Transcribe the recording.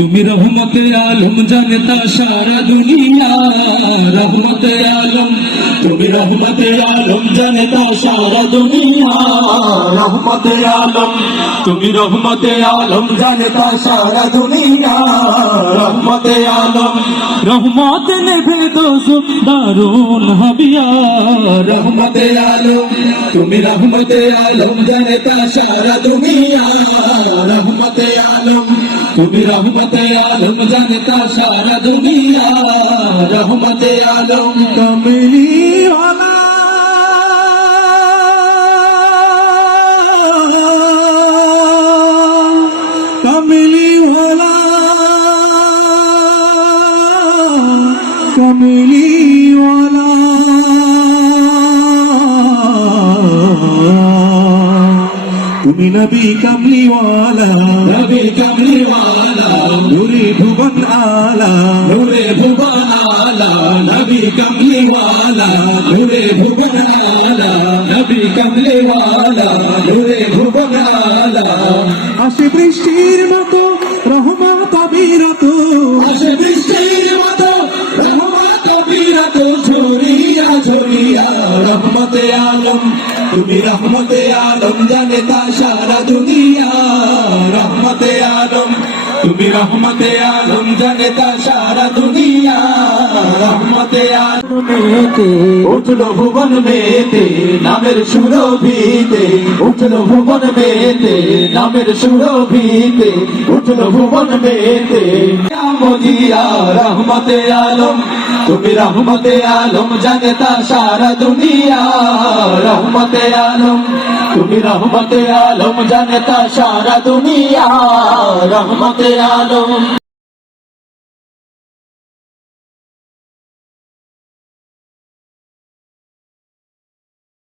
তুমি রহমতে আলম জানতা সারা দুনিয়া, রহমতে আলম। তুমি রহমতে আলম জানতা সারা দুনিয়া, রহমতে আলম। তুমি রহমতে আলম জানতা সারা দুনিয়া, রহমতে আলম। রহমত নেভে দোষ দারুণ হবিয়া, রহমতে আলম। তুমি রহমতে আলম জানতা সারা দুনিয়া, রহমতে আলম। তুমি রহমতে আলম জানতা সারা দুনিয়া রহমতে আলম। কমলি কমলি কমলি তুমি নবী কমলিওয়ালা। নবী কমলিওয়ালা। নূরে ভুবন আলা। নূরে ভুবন আলা। নবী কমলিওয়ালা। নূরে ভুবন আলা। নবী কমলিওয়ালা। নূরে ভুবন আলা। আসে বৃষ্টির মতো রহমত অবিরত আসে ঝরিয়া রহমতে আলম, তুমি রহমতে আলম জানে তা সারা দুনিয়া রহমতে আলম তুমি রহমতে আলম জানে তা সারা দুনিয়া, রহমতে আলম। উঠল ভুবন মেতে নামের সুরভিতে উঠল ভুবন মেতে নামের সুরভিতে, উঠল ভুবন মেতে মজিয়া রহমতে আলম, তুমি রহমতে আলম জানতা সারা দুনিয়া। রহমতে আলম, তুমি রহমতে আলম জানতা সারা দুনিয়া। রহমতে আলম।